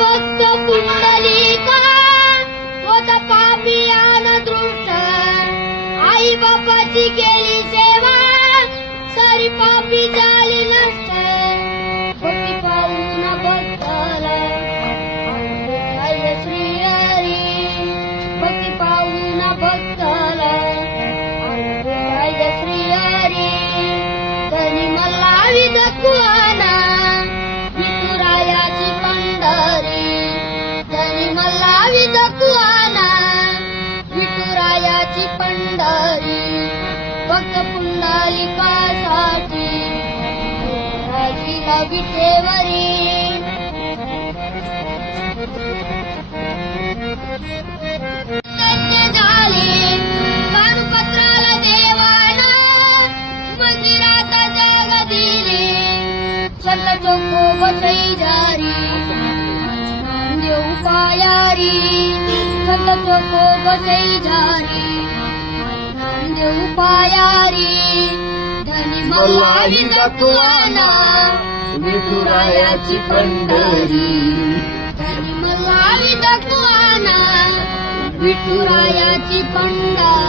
भक्त पुंडलिका होता पापियान दृष्ट आई बापाची केली सेवा सारी पापी झाली नष्ट भक्ती पाहून भक्ताला श्री हरी भक्ती पाहून भक्ताला श्री हरी धनी मला विदकुआना विठुरायाची पंढरी धनी मला विदकुआना विठुरायाची पंढरी भक्त पुंडलिकासाठी राजीला विठेवरी झाले कानुपत्राला देवाना मंदिरात जग दिले संत चोको बसई जारी देव पायारी संत चोको बसई जारी देव पायारी धनी मला विदकुआना विठुरायाची पंढरी धनी मला विदकुआना विठुरायाची पंढरी